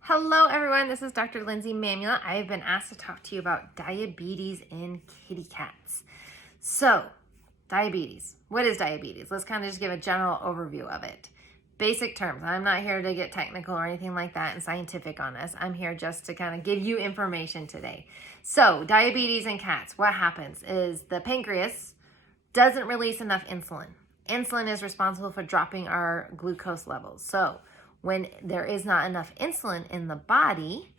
Hello everyone, this is Dr. Lindsay Mamula. I have been asked to talk to you about diabetes in kitty cats. So, diabetes. What is diabetes? Let's kind of just give a general overview of it. Basic terms. I'm not here to get technical or anything like that and scientific on this. I'm here just to kind of give you information today. So, diabetes in cats. What happens is the pancreas doesn't release enough insulin. Insulin is responsible for dropping our glucose levels. So, when there is not enough insulin in the body,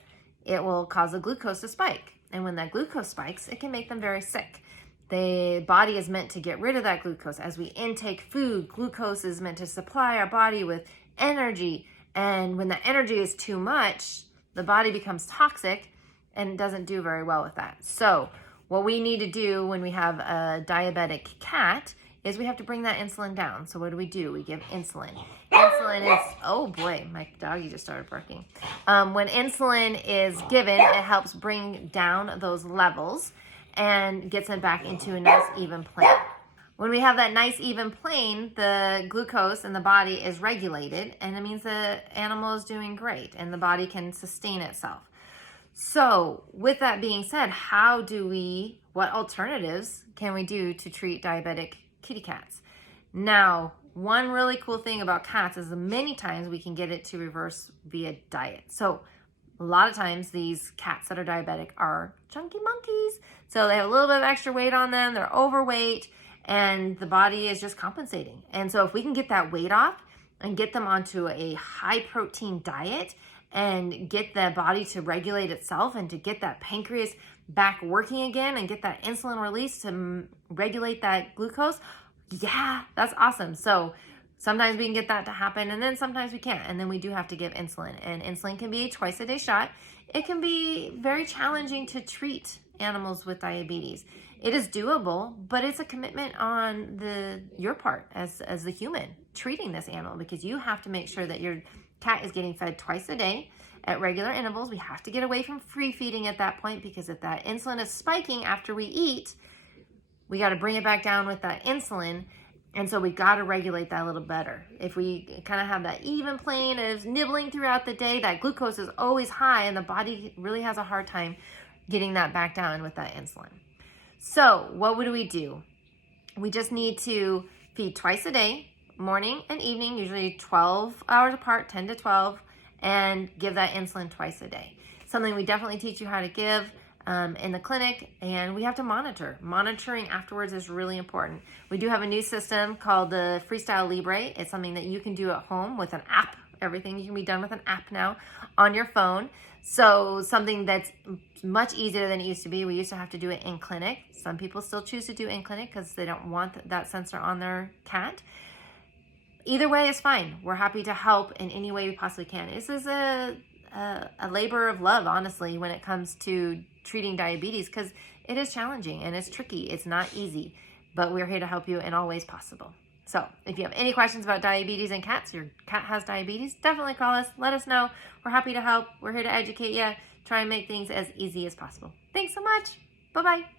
it will cause the glucose to spike. And when that glucose spikes, it can make them very sick. The body is meant to get rid of that glucose. As we intake food, glucose is meant to supply our body with energy. And when the energy is too much, the body becomes toxic and doesn't do very well with that. So what we need to do when we have a diabetic cat is we have to bring that insulin down. So what do? We give insulin. Insulin is, oh boy, my doggy just started barking. When insulin is given, it helps bring down those levels and gets them back into a nice even plane. When we have that nice even plane, the glucose in the body is regulated, and it means the animal is doing great and the body can sustain itself. So with that being said, what alternatives can we do to treat diabetic kitty cats? Now, one really cool thing about cats is that many times we can get it to reverse via diet. So a lot of times these cats that are diabetic are chunky monkeys. So they have a little bit of extra weight on them, they're overweight, and the body is just compensating. And so if we can get that weight off and get them onto a high protein diet and get the body to regulate itself and to get that pancreas back working again and get that insulin release to regulate that glucose, yeah, that's awesome. So sometimes we can get that to happen, and then sometimes we can't, and then we do have to give insulin. And insulin can be a twice-a-day shot. It can be very challenging to treat animals with diabetes. It is doable, but it's a commitment on your part as the human treating this animal, because you have to make sure that your cat is getting fed twice a day at regular intervals. We have to get away from free feeding at that point, because if that insulin is spiking after we eat, we got to bring it back down with that insulin. And so we got to regulate that a little better. If we kind of have that even plane of nibbling throughout the day, that glucose is always high and the body really has a hard time getting that back down with that insulin. So what do? We just need to feed twice a day, morning and evening, usually 12 hours apart, 10 to 12, and give that insulin twice a day. Something we definitely teach you how to give in the clinic, and we have to monitor. Monitoring afterwards is really important. We do have a new system called the Freestyle Libre. It's something that you can do at home with an app. Everything can be done with an app now on your phone. So something that's much easier than it used to be. We used to have to do it in clinic. Some people still choose to do it in clinic because they don't want that sensor on their cat. Either way is fine. We're happy to help in any way we possibly can. This is a labor of love, honestly, when it comes to treating diabetes, because it is challenging and it's tricky. It's not easy, but we're here to help you in all ways possible. So if you have any questions about diabetes in cats, your cat has diabetes, definitely call us. Let us know. We're happy to help. We're here to educate you, try and make things as easy as possible. Thanks so much. Bye-bye.